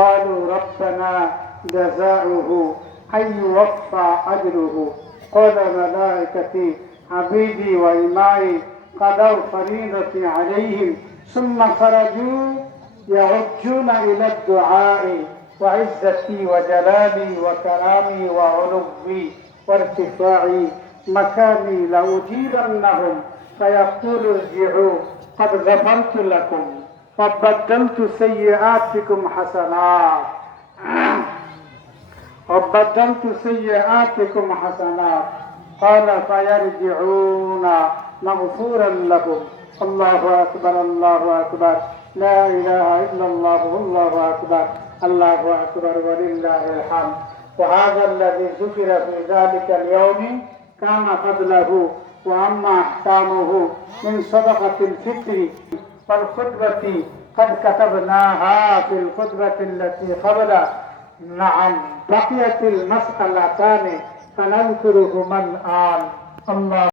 قالوا ربنا جزاؤه أن يوفى أجره. قال ملائكتي عبيدي وإمائي قضوا فريضتي عليهم ثم خرجوا يعجون إلى الدعاء وعزتي وجلالي وكرامي وعلوي وارتفاعي. مكاني لأجيبنهم فيقول ارجعوا قد غفرت لكم. وبدلت سيئاتكم حسنات. وبدلت سيئاتكم حسنات. قال فيرجعون مغفورا لهم الله أكبر الله أكبر. لا إله إلا الله الله أكبر. الله أكبر ولله الحمد. وهذا الذي ذكر في ذلك اليوم كان فضله وأما أحكامه من صدقة الفطر. والخطبة قد كتبناها في الخطبة التي قبل. نعم بقيت المسألتان فنذكرهما الآن الله